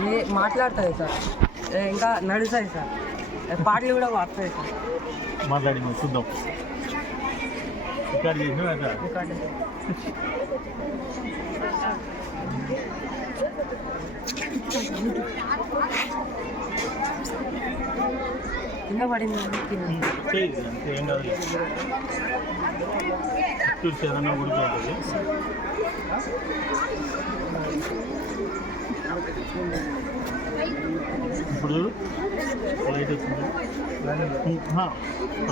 ఇది మాట్లాడుతుంది సార్, ఇంకా నడుస్తుంది సార్, పాటలు కూడా వస్తాయి సార్. మాట్లాడి చూద్దాం. రికార్డ్ చేసినా కింద పడింది ఏం కాదు. చూసి ఏదన్నా ఉడిపోతుంది. ఇప్పుడు లైట్ వచ్చింది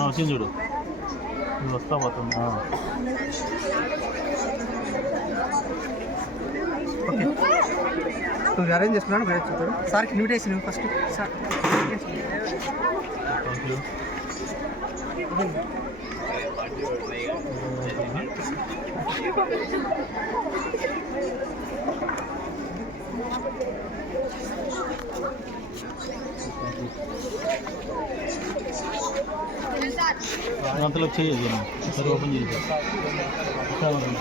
వచ్చింది చూడు, ఇది వస్తా పోతుంది. ఓకే నువ్వు అరేంజ్ చేసుకున్నాను మేడం చెప్తాడు సార్కి invitation first sir. Thank you. అంతలో చేయదు ఒకసారి ఓపెన్ చేసి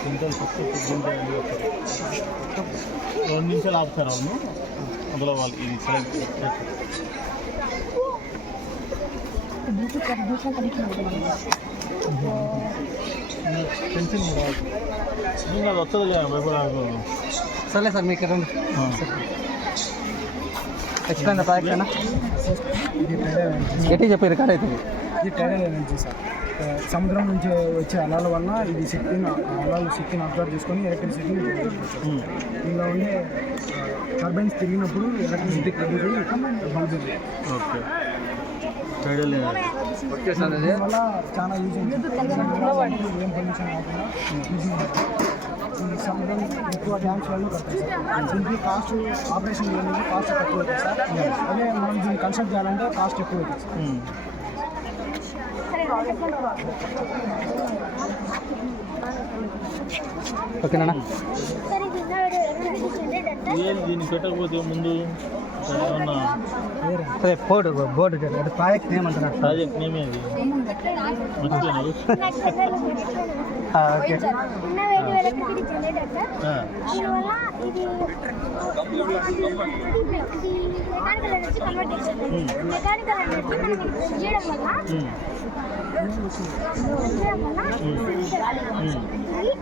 సింటల్ ఫస్ట్ 2 నిమిషాలు ఆపుతారు. అవును అందులో వాళ్ళకి ఇది సెలెక్ట్ పెన్సిల్ ఇంకా అది వస్తుందిలే భయపడాలి. సరే సార్ మీకు ఎక్స్ప్లెయిన్ ద ప్రాజెక్ట్ అన్న ఎట్టి చెప్పి రికార్డ్ అవుతుంది. ఇది టైడల్ ఎనర్జీ సార్. సముద్రం నుంచి వచ్చే అలల వల్ల ఇది శక్తిని అబ్జర్వ్ చేసుకొని ఎలక్ట్రిసిటీని జనరేట్ చేస్తారు. దీనిలో ఉండే టర్బైన్స్ తిరిగినప్పుడు ఎలక్ట్రిసిటీ కదులుతుంది. ఓకే టైడల్ దీనివల్ల చాలా యూజ్ ఉంది. ఏం పొల్యూషన్ కాకుండా యూజింగ్ సముద్రం ఎక్కువ డ్యామ్స్ వాళ్ళు కడతాయి సార్. దీనికి కాస్ట్ ఆపరేషన్ చేయడానికి కాస్ట్ తక్కువ అవుతుంది సార్. అదే మనం దీన్ని కన్స్ట్రక్ట్ చేయాలంటే కాస్ట్ ఎక్కువ అవుతుంది సార్. ఓకేనా దీన్ని పెట్టకపోతే ముందు ఏమన్నా బోర్డు అది ప్రాజెక్ట్ నేమ్ అంటున్నారు. ప్రాజెక్ట్ నేమే అది మర్చిపోయినా. ఓకే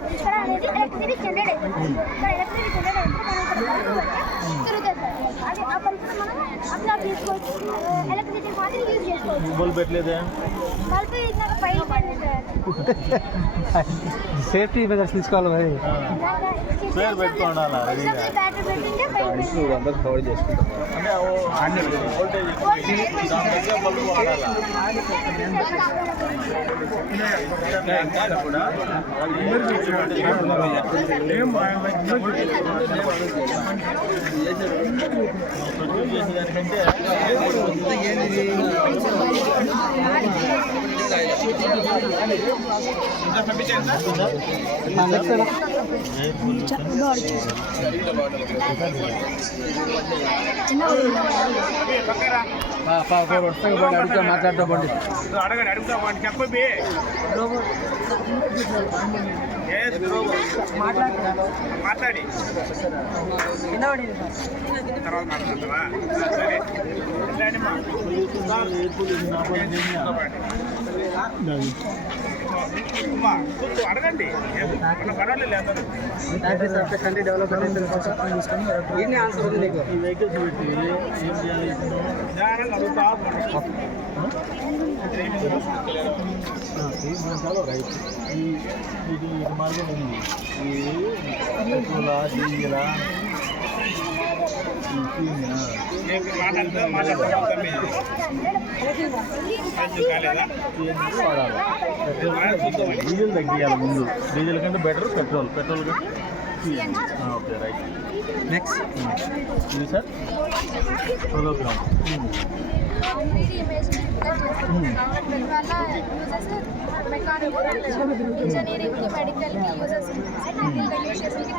ఇక్కడ అనేది ఎలక్ట్రిసిటీ జనరేట్ అవుతుంది. ఇక్కడ ఎలక్ట్రిసిటీ జనరేట్ అయితే మనం తిరుగుతుంది సార్. అది ఆ పరిస్థితి మనం అబ్జర్వ్ చేసుకోవచ్చు. ఎలక్ట్రిసిటీ మాత్రం యూజ్ చేసుకోవచ్చు. బల్బ్ పెట్టలేదే, బల్బ్ ఇచ్చినాక పైన సార్ సేఫ్టీ మెజర్స్ తీసుకోవాలి మరి. పేరు పెట్టుకోండాలి బ్యాటరీ పెట్టింటే పైన కవర్ చేసుకుంటాం. అంటే వోల్టేజ్ దాని దగ్గర బల్బు వాడాలి కూడా. చేసేదానికంటే మాట్లాడుతూ పోండి. చెప్పండి మాట్లాడి తర్వాత మాట్లాడతావా? అడగండి పర్వాలేదు. కంట్రీ డెవలప్మెంట్ ఆన్సర్ ఉంది నీకు. ఈ వెహికల్స్ పెట్టి ఏం చేయాలి? అడుగుతా రైట్ ఇది మార్గం ఉంది. ఈ పెట్రోలా డీజిలా డీజిల్ తగ్గియాలి ముందు. డీజిల్ కంటే బెటర్ పెట్రోల్ కంటే ఓకే రైట్. నెక్స్ట్ ఇది sir hologram. Engineering medical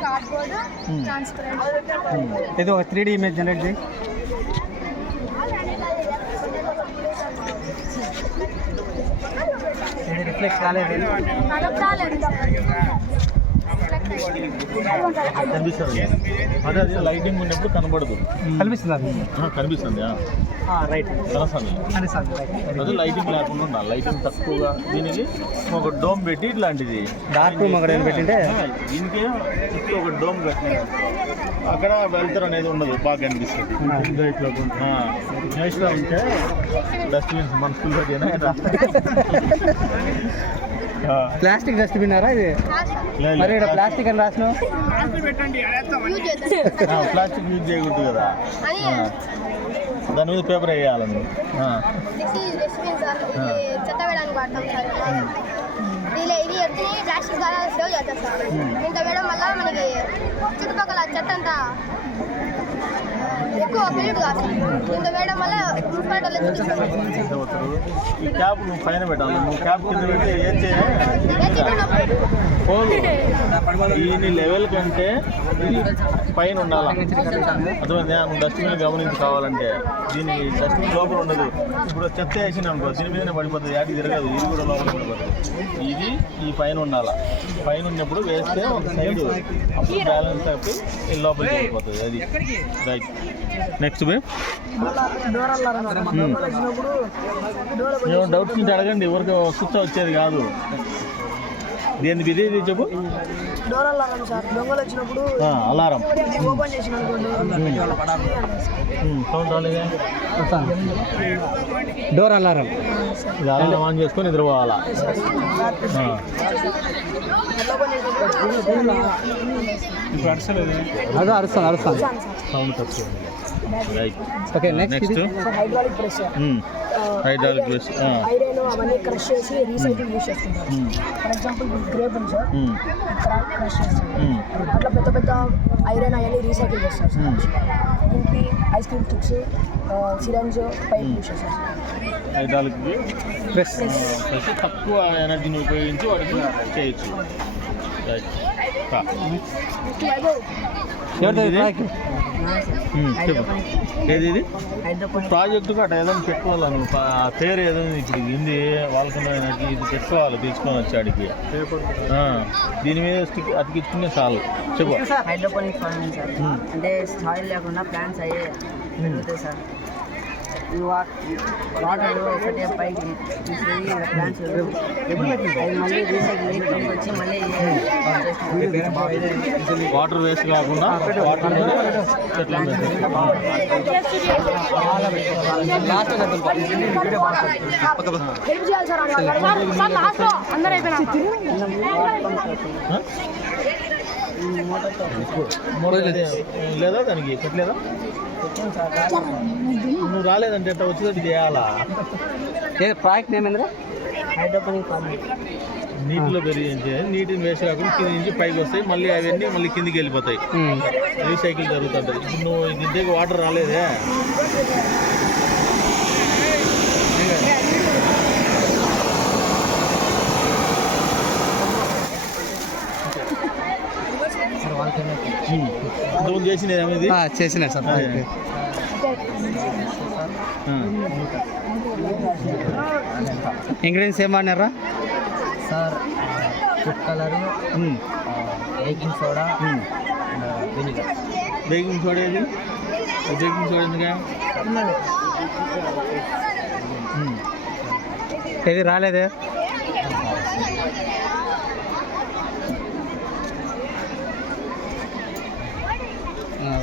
cardboard transparent. ఇది ఒక 3D ఇమేజ్ జనరేట్ చేయి. రిఫ్లెక్ట్ కాలేదు. రిఫ్లెక్ట్ కనిపిస్తుంది. అదే అది లైటింగ్ ఉన్నప్పుడు కనబడదు. కనిపిస్తుందా కనిపిస్తుంది రైట్ కనస్తుంది. అని సార్ రైట్ అది లైటింగ్ లేకుండా ఉండాలి. లైటింగ్ తక్కువగా దీనికి ఒక డోమ్ పెట్టి ఇట్లాంటిది డార్క్ రూమ్ అక్కడ ఏం పెట్టింటే దీనికి చుట్టూ ఒక డోమ్ కట్టి అక్కడ వెళ్తారు అనేది ఉండదు, బాగా కనిపిస్తుంది. నెక్స్ట్ ఉంటే డస్ట్బిన్స్ మన స్కూల్లో ప్లాస్టిక్ డస్ట్బిన్ ఇది మరి ఇక్కడ ప్లాస్టిక్ అని రాసినావు యూజ్ చేద్దాం ప్లాస్టిక్ యూజ్ చేయకూడదు కదా, దాని మీద పేపర్ వేయాలి నువ్వు. డస్ట్బిన్ సార్ చెత్త వేయడానికి వాడతాం సార్. ఇది ఎత్తుని ప్లాస్టిక్ ద్వారా సేవ్ చేస్తాం సార్. ఇంత వేయడం వల్ల మనకి చుట్టుపక్కల చెత్త అంతా ఎక్కువ పెరుగుడు కాదు. ఇంత వేయడం వల్ల ఈ క్యాప్ నువ్వు పైన పెట్టాలి. నువ్వు క్యాప్ కింద పెట్టి ఏం చేయాలి పోదు. దీని లెవెల్ కంటే ఇది పైన ఉండాలి. అర్థమైందా? నువ్వు డస్ట్బిన్ గమనించి కావాలంటే దీనికి డస్ట్బిన్ లోపల ఉండదు. ఇప్పుడు చెత్త వేసిన అనుకో దీని మీదనే పడిపోతుంది, యాటికి తిరగదు. ఇది కూడా లోపల పడిపోతుంది. ఇది ఈ పైన ఉండాలి. పైన ఉన్నప్పుడు వేస్తే ఒక సైడ్ అప్పుడు బ్యాలెన్స్ అయిపోయి ఈ లోపలికి వెళ్ళిపోతుంది. అది రైట్. నెక్స్ట్ బే ఏమో డౌట్స్ ఉంటే అడగండి, ఎవరికి సుత్త వచ్చేది కాదు. దేని ఇది చెప్పు. డోర్ అలారం సార్, దొంగలు వచ్చినప్పుడు అలారం ఓపెన్ చేసిన సౌండ్ రాలేదా? డోర్ అలారం ఇది అలారం ఆన్ చేసుకొని నిద్రపోవాలా. అదే అరుస్తాను సౌండ్ తక్కువ. Right. Okay next hydraulic press, hydraulic press, iron అవన్నీ క్రష్ చేసి రీసైకిల్ యూజ్ చేసుకుంటారు. ఫర్ ఎగ్జాంపుల్ గ్రేప్ ఉంది సార్, ఇక్కడ క్రష్ చేస్తారు. అట్లా పెద్ద పెద్ద ఐరన్ అవన్నీ రీసైకిల్ చేస్తారు సార్. దీనికి ice cream sticks, syringe, pipe use చేస్తారు సార్. హైడ్రాలిక్ ప్రెస్ తక్కువ ఎనర్జీని ఉపయోగించి వాటికి చేయొచ్చు. రైట్. చెప్పు ఏది ఇది ప్రాజెక్టు అట్లా ఏదైనా పెట్టుకోవాలి. నువ్వు పేరు ఏదైనా ఇప్పుడు ఇది వాళ్ళకున్న ఇది పెట్టుకోవాలి, తీసుకొని వచ్చాడికి దీని మీద స్టిక్ అతికించుకునే చాలు. చెప్పు. హైడ్రోపోనిక్ ఫార్మింగ్ సార్, అంటే సాయిల్ లేకుండా ప్లాంట్స్ అయ్యే పెరుగుతాయి సార్. ఈ వాటర్ ఒకటే పైకి తీసుకెళ్ళి ప్లాంట్స్ అది మళ్ళీ రీసైకిల్ వచ్చి మళ్ళీ వాటర్ వేస్ట్ కాకుండా వాటర్ హెల్ప్ చేయాలి సార్. లాస్ట్లో అందరూ అయిపోయినా లేదా దానికి పెట్టలేదా? నువ్వు రాలేదంటే ఎట్లా వచ్చేది చేయాలా? ప్రాజెక్ట్ నేమ్ ఏంద్రా? Hydroponic farming. నీటిలో పెరిగించే నీటిని వేస్ట్ కాకుండా కింద నుంచి పైకి వస్తాయి, మళ్ళీ అవన్నీ మళ్ళీ కిందికి వెళ్ళిపోతాయి. రీసైకిల్ జరుగుతుంటుంది. ఇప్పుడు నువ్వు ఇంటికి వాటర్ రాలేదే, ఇంతకుముందు చేసినది ఏమైంది? చేసినారు సార్. ఇంగ్రీడియంట్స్ ఏం వాడినారా sir? Food colour, baking soda, vinegar. Baking soda ఏది? బేకింగ్ సోడా ఎందుగా ఏది రాలేదే?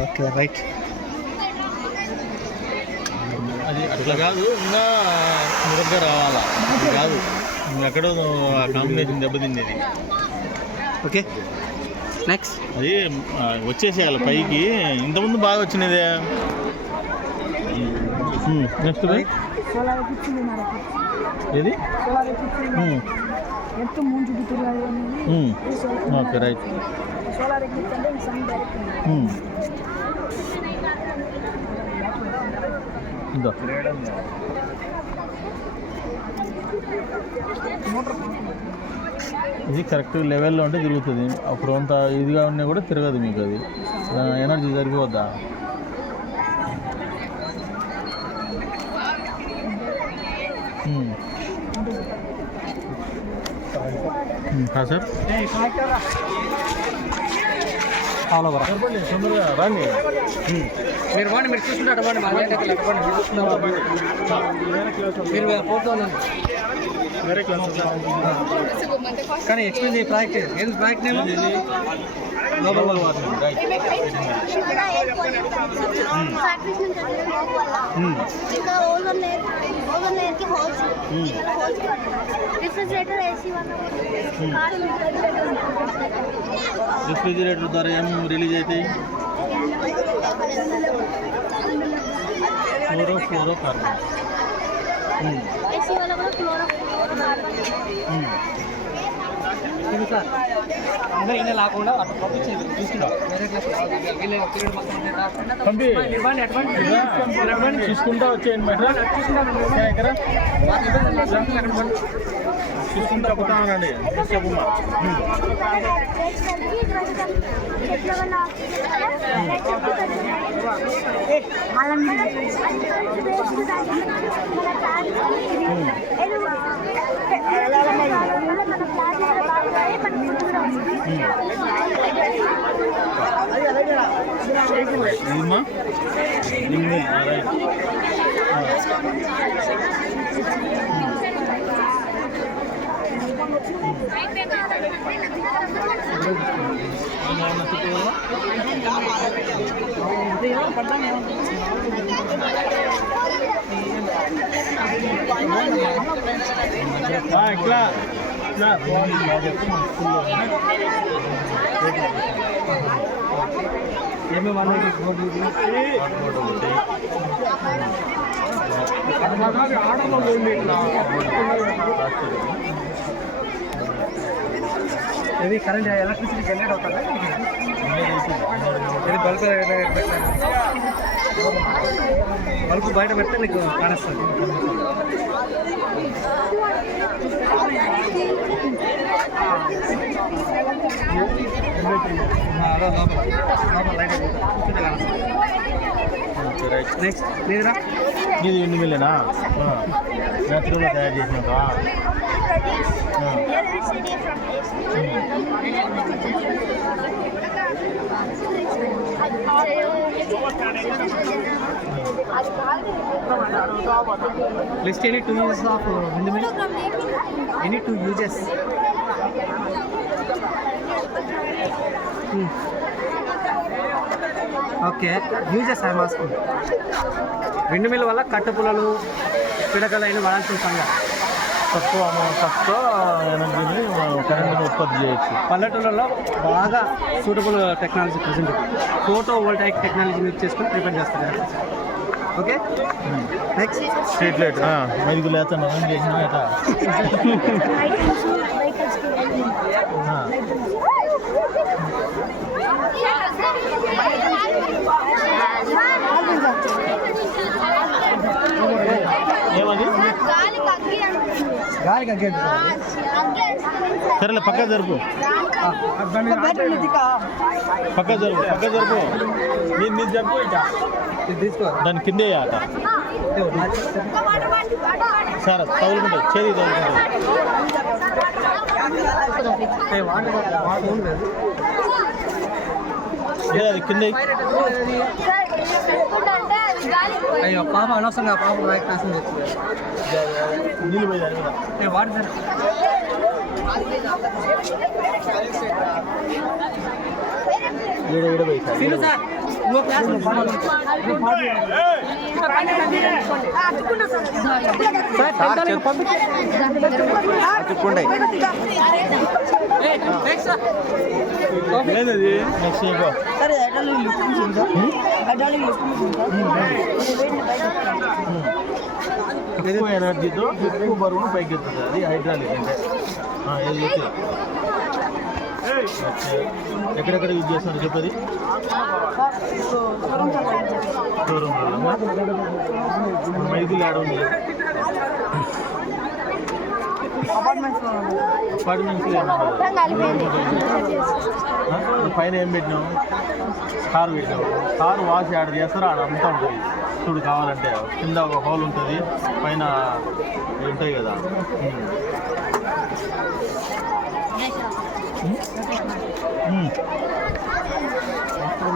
Okay right. అది అట్లా కాదు, ఇంకా మురగ్గా రావాలా కాదు, ఎక్కడో ఆ కాంబినేషన్ దెబ్బతిండేది. ఓకే నెక్స్ట్ అది వచ్చేసేయాలి పైకి. ఇంతకుముందు బాగా వచ్చినదే. నెక్స్ట్ సోలార్ ఎక్కించింది ఏది? ఎత్తు మూడు చూపుతున్నారు. Okay right. సోలార్ ఎక్కించంటే సన్ డైరెక్ట్ ఇదో ఇది కరెక్ట్ లెవెల్లో ఉంటే తిరుగుతుంది. అప్పుడు అంత ఇదిగా ఉన్నా కూడా తిరగదు మీకు. అది ఎనర్జీ సరిపోద్దా? Sir all over. తొందరగా రండి. మీరు బాగుండి, మీరు చూసుకుంటే అటువంటి మా లేట్ అయితే మీరు ఫోటో వేరే క్లాస్ కానీ ఎక్స్ప్లెయిన్ ప్రాజెక్ట్ ఏం ప్రాజెక్ట్ నేను గ్లోబల్ వార్మింగ్ రైట్. రిఫ్రిజిరేటర్ ద్వారా ఏం రిలీజ్ అవుతాయి? ఫ్లోరో కార్బన్. సార్ అందరూ ఈయన లేకుండా అటు పంపించేది తీసుకుంటాం వేరే క్లాస్ చూసుకుంటా వచ్చేయండి మేడం. చూసుకుంటా పోతానండి. చెప్పమ్మా. ఇదిమ్మా నిమ్మి రైట్. ఇట్లా ఇది కరెంట్ ఎలక్ట్రిసిటీ జనరేట్ అవుతుందా? ఇది బల్బ్ బల్బ్ బయట పెడితే నీకు కానొస్తుంది. అలా లోపల లైట్ కూర్చుంటే కానొస్తుంది. నెక్స్ట్ లేదురా ఇది 2 మిలియనా నేచురల్గా తయారు చేసినాక list any 2 uses of windmill. Any 2 uses. Okay uses ఐ మాస్క్. విండ్ మిల్ వల్ల కట్టెపుల్లలు పిడకలైన వాడాల్సిన సంగ తక్కువ ఎనర్జీని కరెంట్ని ఉత్పత్తి చేయొచ్చు. పల్లెటూళ్ళలో బాగా suitable technology present photo voltaic technology use చేసుకొని ప్రిపేర్ చేస్తారు. ఓకే నెక్స్ట్ స్ట్రీట్ లైట్ మైదుకు లేత రన్ చేసిన ఏమది గాలికి అగ్గేది సరేలే పక్క జరుపు పక్క జరుపు మీరు జరుపు ఇక తీసుకో దాని కిందే ఆట సరే తగులుకుంటుంది చేతి తగులుకుంటుంది అది కింద అయ్యో పాప అనవసరంగా పాప లైట్ నాశనం చేస్తుంది. నీళ్ళు పోయి దాని మీద వాటర్ సార్ పోయి సార్ ఇంకో క్లాస్ లేదది నెక్స్ట్ ఇంకో ఎక్కువ ఎనర్జీతో ఎక్కువ బరువును పైకి ఎత్తుంది. అది హైడ్రాలిక్ అంటే ఎక్కడెక్కడ యూజ్ చేస్తున్నారు చెప్పది షోరూమ్ మైదులు ఆడ ఉంది. అపార్ట్మెంట్స్లో అపార్ట్మెంట్స్లో పైన ఏం పెట్టినావు? కారు పెట్టినావు. కారు వాష్ ఆడ చేస్తారు, ఆడ అంతా ఉంటుంది చూడు. కావాలంటే కింద ఒక హోల్ ఉంటుంది, పైన ఉంటాయి కదా.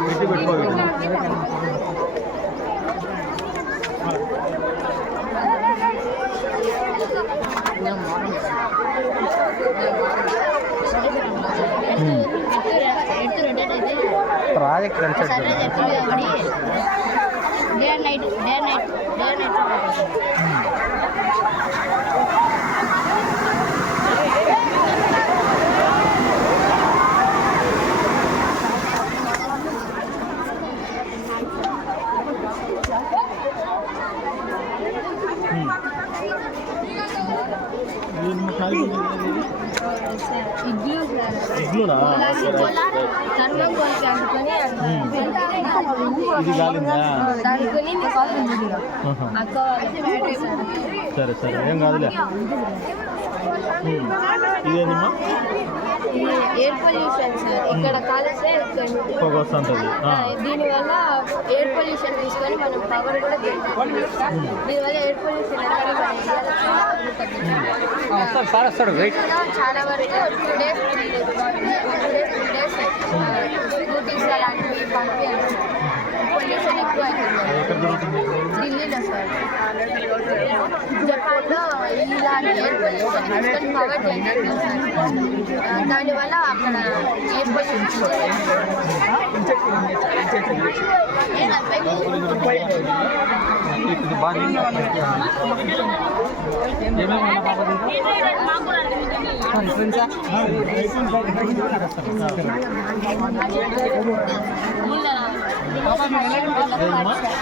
పెట్టి పెట్టుకో. Project consult day and night ఇగ్లూనా? ఇది కాలిందా? సరే సరే, ఏం కాదులే. ఇదేందమ్మా? Air pollution sir. ఇక్కడ కాలేస్తే పొగ వస్తుంటుంది. దీనివల్ల ఎయిర్ పొల్యూషన్ తీసుకొని మనం పవర్ కూడా దీనివల్ల ఎయిర్ పొల్యూషన్ సార్ వస్తాడు వెయిట్. చాలా వరకు 2 days 3 days స్కూటీస్ అలాంటివి పంపించాలి. పొల్యూషన్ ఎక్కువ అవుతుంది ఎక్కడ దొరుకుతుంది? ఢిల్లీలో సార్. జపాన్లో ఇలాంటి ఎయిర్ పొల్యూషన్ తీసుకొని పవర్ జనరేట్ చేస్తారు. దానివల్ల అక్కడ air pollution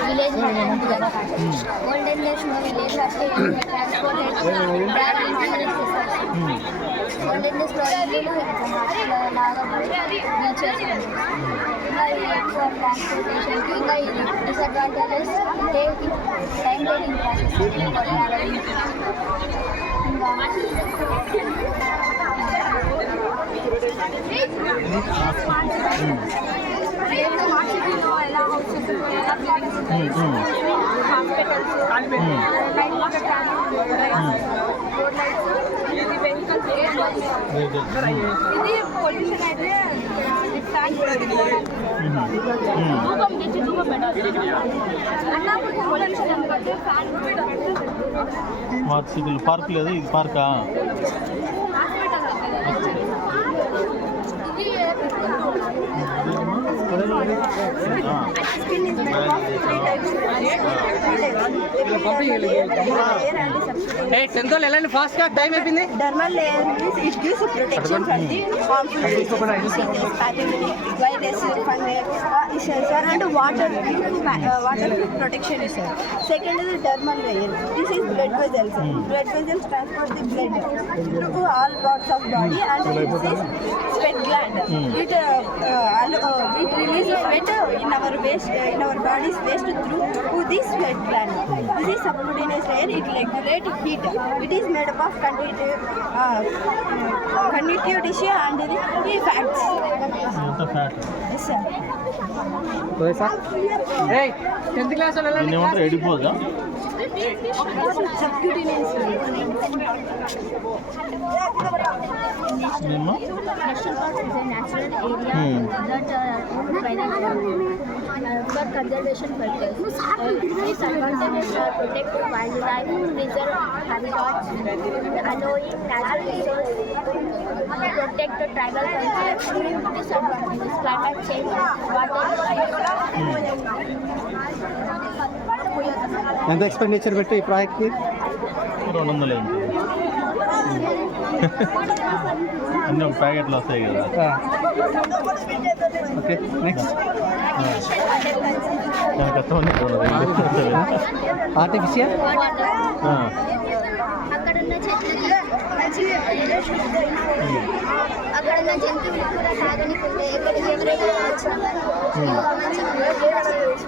village olden days village అంటే ట్రాన్స్పోర్టేషన్ ఓల్డెన్ డేస్లో ఇల్లు లాగా బీచెస్ ఇంకా ఎక్కువ ట్రాన్స్పోర్టేషన్కి ఇంకా ఇది డిసడ్వాంటేజెస్ టైం టేకింగ్ ప్రాసెస్. ఎలా హౌసెస్ హాస్పిటల్స్ ఇది పొల్యూషన్ అయితే ధూపం తెచ్చి ధూపం పెట్టాలి. పొల్యూషన్ ఎందుకంటే స్మార్ట్ సిటీలో పార్క్ లేదు, ఇది పార్కా? టెన్త్ వెళ్ళండి ఫాస్ట్గా, టైం అయిపోయింది. Dermal layer means it gives protection from the harmful diseases, pathogen, virus, fungi, sir, and waterproof protection is sir. Second is the dermal layer. This is blood vessels. Blood vessels transport the blood through all parts of body, and this is sweat gland. It releases sweat in our waste, in our body's waste through this sweat gland. This is subcutaneous layer. It regulates heat. It is made up of connective tissue and the fats. ఎంత fat? Yes, sir. Tenth class వాళ్ళు దీన్ని ఏమంటారు? ఎడిపోదా? Subcutaneous layer. ఏమ్మా? National park is a natural area that owned by the government for conservation purpose. Its advantages are protect wildlife, preserve habitats, allowing natural resources, protect the tribal culture. Disadvantages: climate change, water ఎంత expenditure పెట్టి ఈ ప్రాజెక్ట్కి? 200 ఏంటి? అన్నీ ఒక ప్యాకెట్లు వస్తాయి కదా. ఓకే నెక్స్ట్ చాలా కష్టం ఉంది. ఆర్టిఫిషియల్ అక్కడున్న చెట్లకి అక్కడున్న జంతువులు కూడా తాగనికుంటే ఎక్కడికి ఎవరైనా వచ్చినా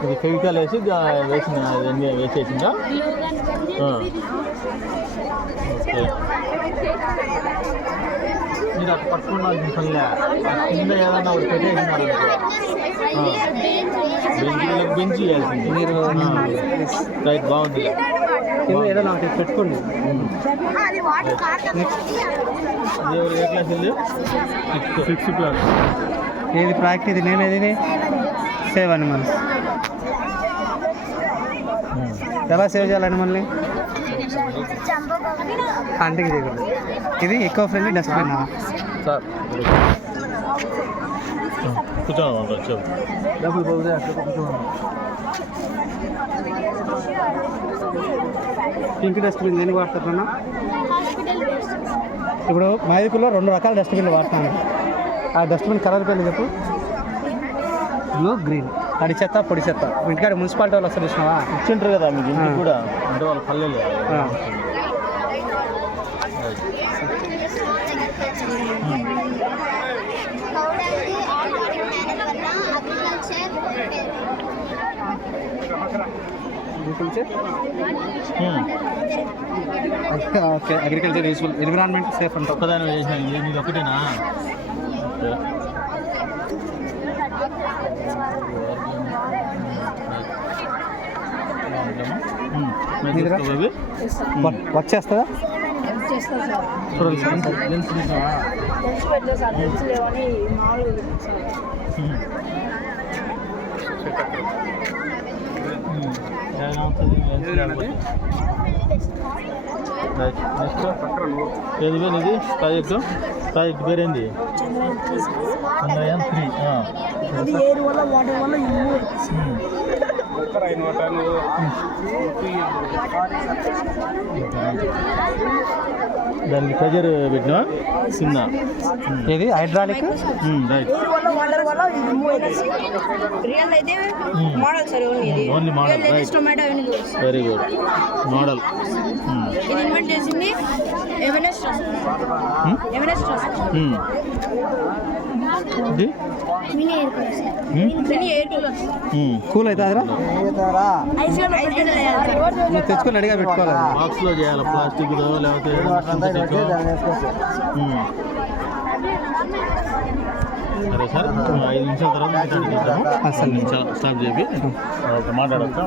ఇది కెమికల్ వేసి వేసేసిందా? ఓకే. మీరు అటు పట్టుకున్నారు కింద ఏదన్నా ఒకటి పెట్టేసినారు బెంచ్ చేయాల్సింది మీరు రైట్ బాగుంది కింద ఏదో నాకు పెట్టుకోండి. దేవుడు ఏ క్లాస్ వెళ్ళి 6th క్లాస్. ఏది ప్రాక్ట్ ఇది నేమ్ ఏది సేవ్ అనిమల్స్. ఎలా సేవ్ చేయాలి అనిమల్ని? అంటికి చేయకూడదు. ఇది ఎక్కువ ఫ్రెండ్లీ డస్ట్బిన్ సార్ కూర్చోండి చెప్పు. డబ్బులు పోతే అట్లా కూర్చోండి. పింక్ డస్ట్బిన్ దేనికి వాడతారన్నా? ఇప్పుడు మైదుకుల్లో 2 రకాల డస్ట్బిన్లు వాడుతున్నాను. ఆ డస్ట్బిన్ కలర్ పేర్లు చెప్పు. Blue, green. తడి చెత్త, పొడి చెత్త. ఇంటికాడ మున్సిపాలిటీ వాళ్ళు వస్తారు చూసినావా? ఇచ్చింటారు కదా మీకు ఇంటికి కూడా, అంటే వాళ్ళ పల్లెలు. Okay, agriculture useful, environment safe అంట. ఒక్కదాని చేసిన ఇది ఒకటేనా? వచ్చేస్తుందా? చూడండి సార్, లెన్స్ పెట్టే సార్ లెన్స్ లేవని మామూలుగా ఏది ఇది ప్రాజెక్ట్ పేరేంది? చంద్రయాన్ 3. అది ఎయిర్ వల్ల వాటర్ వల్ల దానికి ప్రెజర్ పెట్టినా చిన్న. ఇది హైడ్రాలిక్. రైట్. వాటర్ వల్ల రియల్ అయితే model sir only model. Right, tomato very good. Model ఇది ఇన్వెంట్ చేసింది ఎవరెస్ట్ ఇది mini air cooler sir. Mini air cooler cool అవుతుందిరా? నువ్వు తెచ్చుకొని రెడీగా పెట్టుకోవాలి. బాక్స్లో చేయాలి, ప్లాస్టిక్లో లేకపోతే సరే సార్, 5 నిమిషాల తర్వాత 5 నిమిషాలు స్టాప్ చేసి మాట్లాడచ్చా?